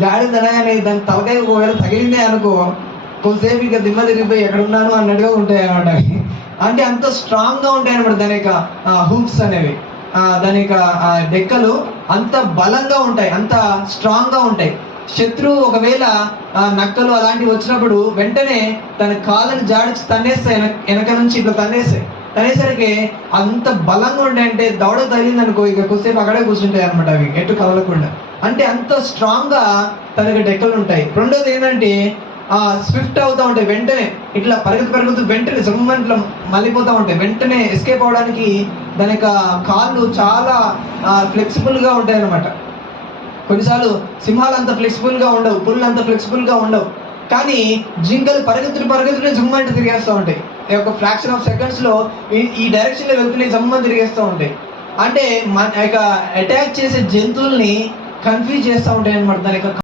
జాడి తనగానే దాని తలకాయ ఒకవేళ తగిలిందే అనుకో, కొద్దిసేపు ఇక దిమ్మ తిరిగిపోయి ఎక్కడున్నాను అన్నట్టుగా ఉంటాయి అనమాట అవి. అంటే అంత స్ట్రాంగ్ గా ఉంటాయి అనమాట దాని యొక్క హూప్స్ అనేవి, దాని యొక్క డెక్కలు అంత బలంగా ఉంటాయి, అంత స్ట్రాంగ్ గా ఉంటాయి. శత్రువు ఒకవేళ నక్కలు అలాంటివి వచ్చినప్పుడు వెంటనే తన కాళ్ళని జాడించి తన్నేస్తాయి, వెనక నుంచి ఇట్లా తనేసరికి అంత బలంగా ఉంటాయి. అంటే దవడ తగిలింది అనుకో ఇక కొద్దిసేపు అక్కడే కూర్చుంటాయి అనమాట అవి, ఎటు కదలకుండా. అంటే అంత స్ట్రాంగ్ గా తనకి డెక్కలు ఉంటాయి. రెండోది ఏంటంటే స్విఫ్ట్ అవుతా ఉంటాయి, వెంటనే ఇట్లా పరిగెత్తు వెంటనే ఇట్లా మళ్ళీపోతా ఉంటాయి, వెంటనే ఎస్కేప్ అవడానికి దాని యొక్క కాళ్ళు చాలా ఫ్లెక్సిబుల్ గా ఉంటాయి అనమాట. కొన్నిసార్లు సింహాలు అంత ఫ్లెక్సిబుల్ గా ఉండవు, పుల్లు అంత ఫ్లెక్సిబుల్ గా ఉండవు, కానీ జింకలు పరిగెత్తులు జుమ్మంటే తిరిగేస్తూ ఉంటాయి. ఒక ఫ్రాక్షన్ ఆఫ్ సెకండ్స్ లో ఈ డైరెక్షన్ లో వెళ్తున్నాయి, జమ్మని తిరిగేస్తూ ఉంటాయి. అంటే మన యొక్క అటాక్ చేసే జంతువుల్ని కన్ఫ్యూజ్ చేస్తూ ఉంటాయి అనమాట దాని యొక్క